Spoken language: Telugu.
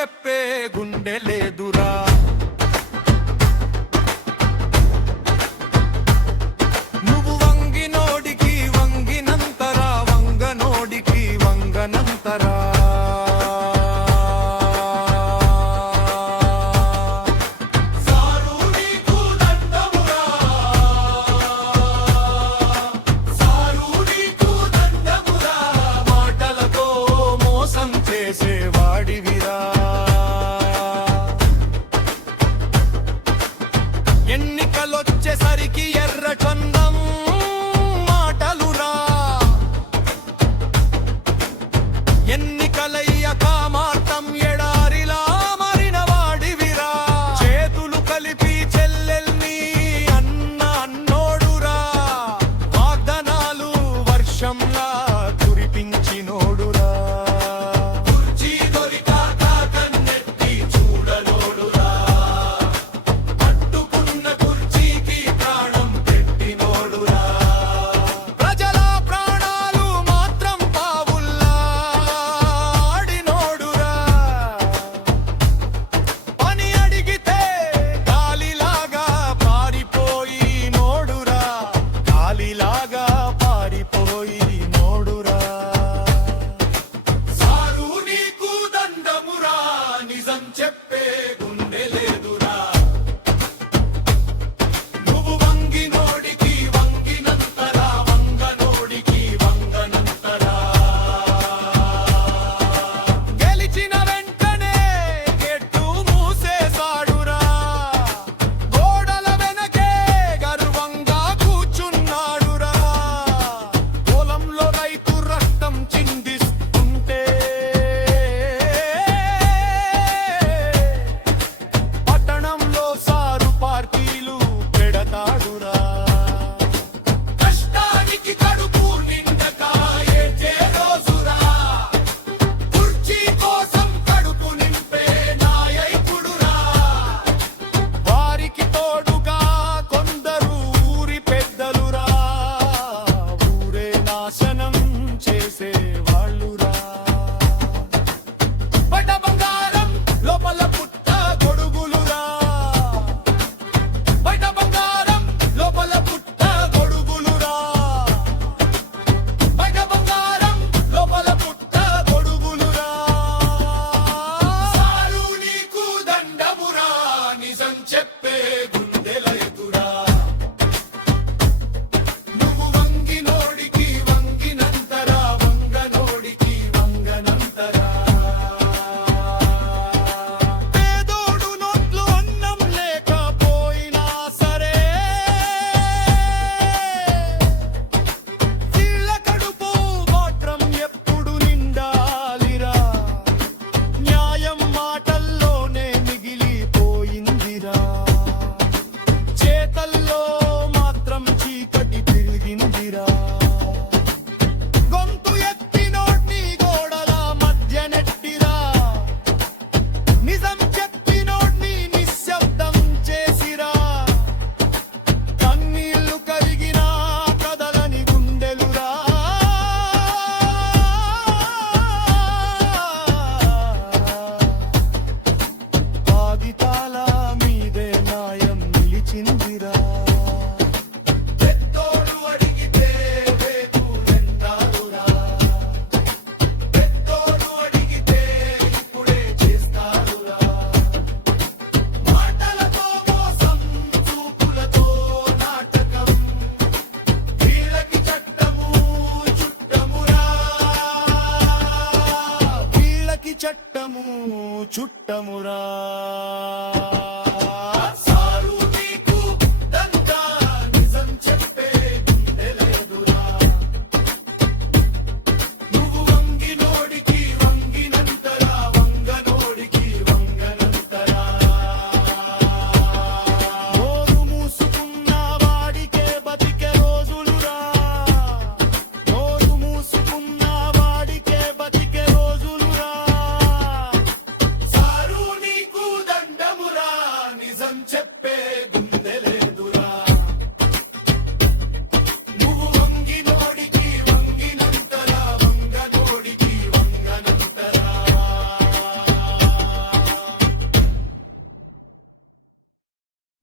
చెప్పే గుండె లేదురా. నువ్వు వంగినోడికి వంగినంతరా, వంగనోడికి వంగనంతరా. ఎన్నికలొచ్చేసరికి ఎర్ర చందం మాటలురా, ఎన్నికలయ్యక మాటం ఎడారిలా మరిన వాడివిరా. చేతులు కలిపి చెల్లెల్ని అన్న అన్నోడురా, వాగ్దానాలు వర్షంలా కురిపించినోడురా. చెప్పే గుండె లేదురా. నువ్వు వంగినోడికి వంగినంతరా, వంగనోడికి వంగనంతరా. గెలిచిన వెంటనే గెట్టు మూసేసాడురా, గోడల వెనకే గర్వంగా కూర్చున్నాడురా. పొలంలో రైతు రక్తం చిందిస్తుంటే చెప్పే గుండెల ఎదురా. నువ్వు వంగినోడికి వంగినంతరా, వంగనోడికి వంగనంతరా. పేదోడు నోట్లు అన్నం లేకపోయినా సరే, ఇళ్ళ కడుపు మాత్రం ఎప్పుడు నిండాలిరా. న్యాయం మాటల్లోనే మిగిలిపోయిందిరా, చేతల్లో మాత్రం చీకటి పెరిగిందిరా. గొంతు ఎత్తి నోటి గోడల మధ్య నెట్టిరా, నిజం చెప్పి నోటిని నిశ్శబ్దం చేసిరా. కన్నీళ్లు కరిగినా కదలని గుండెలురా, కాగితాల మీదే న్యాయం నిలిచిందిరా. పెద్దోడు అడిగితే వేకులెంతారురా, పెద్దోడు అడిగితే ఇప్పుడే చేస్తారురా. మాటలతో మోసం, చూపులతో నాటకం, వీళ్ళకి చట్టము చుట్టమురా, వీళ్ళకి చట్టము చుట్టమురా.